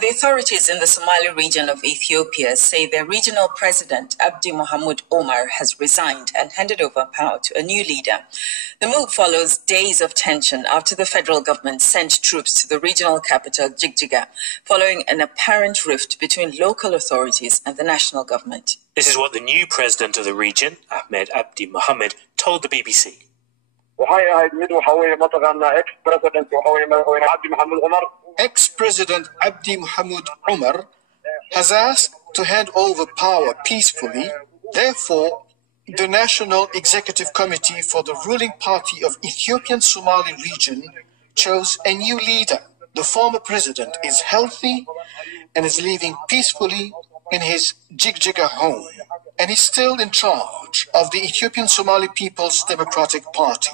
Now, the authorities in the Somali region of Ethiopia say their regional president, Abdi Mohamoud Omar, has resigned and handed over power to a new leader. The move follows days of tension after the federal government sent troops to the regional capital, Jijiga, following an apparent rift between local authorities and the national government. This is what the new president of the region, Ahmed Abdi Mohamed, told the BBC. Ex-President Abdi Mohamoud Omar has asked to hand over power peacefully. Therefore, the National Executive Committee for the ruling party of Ethiopian Somali region chose a new leader. The former president is healthy and is living peacefully in his Jijiga home, and is still in charge of the Ethiopian Somali People's Democratic Party.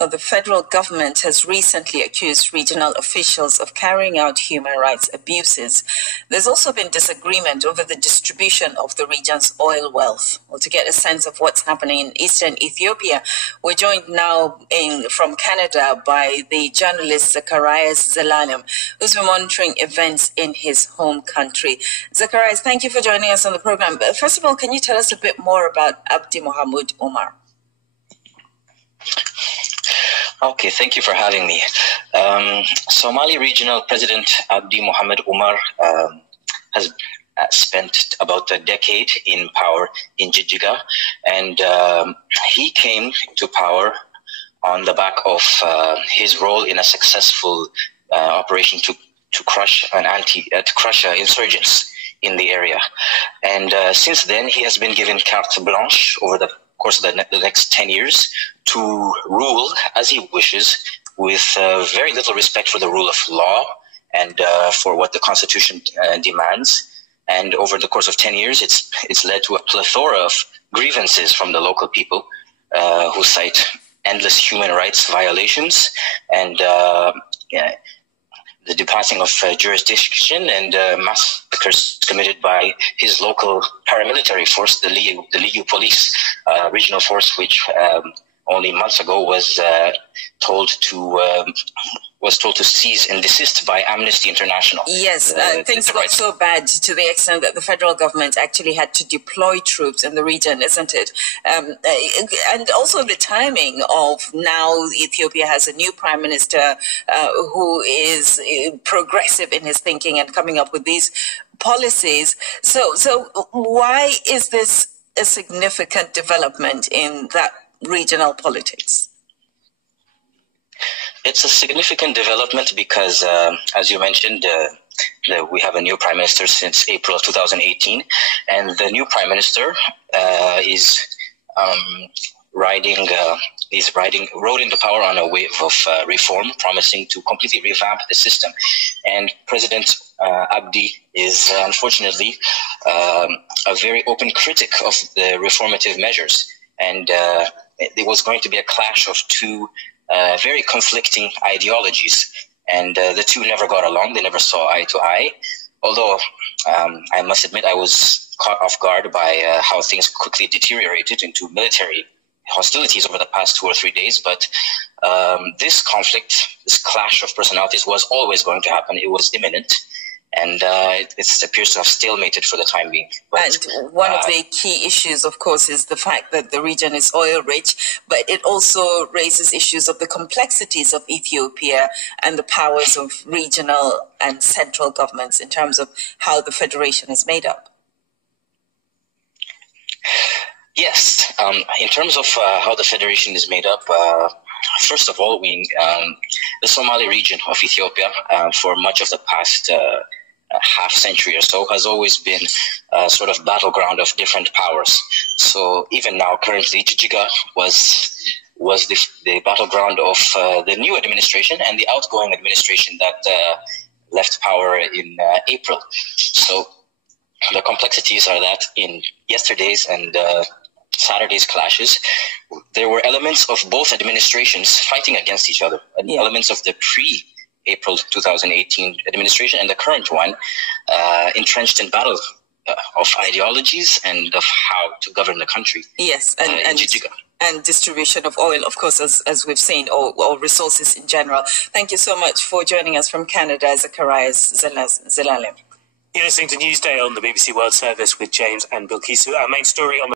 Well, the federal government has recently accused regional officials of carrying out human rights abuses. There's also been disagreement over the distribution of the region's oil wealth. Well, to get a sense of what's happening in eastern Ethiopia, we're joined now from Canada by the journalist Zacharias Zelalem, who's been monitoring events in his home country. Zacharias, thank you for joining us on the program. But first of all, can you tell us a bit more about Abdi Mohamoud Omar? Okay, thank you for having me. Somali Regional President Abdi Mohamed Omar has spent about a decade in power in Jijiga, and he came to power on the back of his role in a successful operation to crush insurgents in the area. And since then, he has been given carte blanche over the course of the next 10 years to rule as he wishes, with very little respect for the rule of law and for what the Constitution demands. And over the course of 10 years, it's led to a plethora of grievances from the local people who cite endless human rights violations and the depassing of jurisdiction and massacres committed by his local paramilitary force, the Liu Police regional force, which only months ago was told to cease and desist by Amnesty International. Yes, things got so bad to the extent that the federal government actually had to deploy troops in the region, isn't it? And also the timing of now Ethiopia has a new prime minister who is progressive in his thinking and coming up with these policies. So why is this a significant development in that regional politics? It's a significant development because, as you mentioned, we have a new prime minister since April of 2018, and the new prime minister is rode into power on a wave of reform, promising to completely revamp the system. And President Abdi is unfortunately a very open critic of the reformative measures, and there was going to be a clash of two very conflicting ideologies, and the two never got along. They never saw eye to eye, although I must admit I was caught off guard by how things quickly deteriorated into military hostilities over the past 2 or 3 days. But this conflict, this clash of personalities was always going to happen. It was imminent. And it appears to have stalemated for the time being. But, and one of the key issues, of course, is the fact that the region is oil rich, but it also raises issues of the complexities of Ethiopia and the powers of regional and central governments in terms of how the federation is made up. Yes, in terms of how the federation is made up, first of all, the Somali region of Ethiopia, for much of the past half century or so, has always been a sort of battleground of different powers. So even now, currently, Jijiga was the battleground of the new administration and the outgoing administration that left power in April. So the complexities are that in yesterday's and Saturday's clashes, there were elements of both administrations fighting against each other, elements of the pre-April 2018 administration and the current one, entrenched in battle of ideologies and of how to govern the country. Yes, and distribution of oil, of course, as we've seen, or resources in general. Thank you so much for joining us from Canada, Zacharias Zelalem. You're listening to Newsday on the BBC World Service with James and Bilkisu. Our main story on the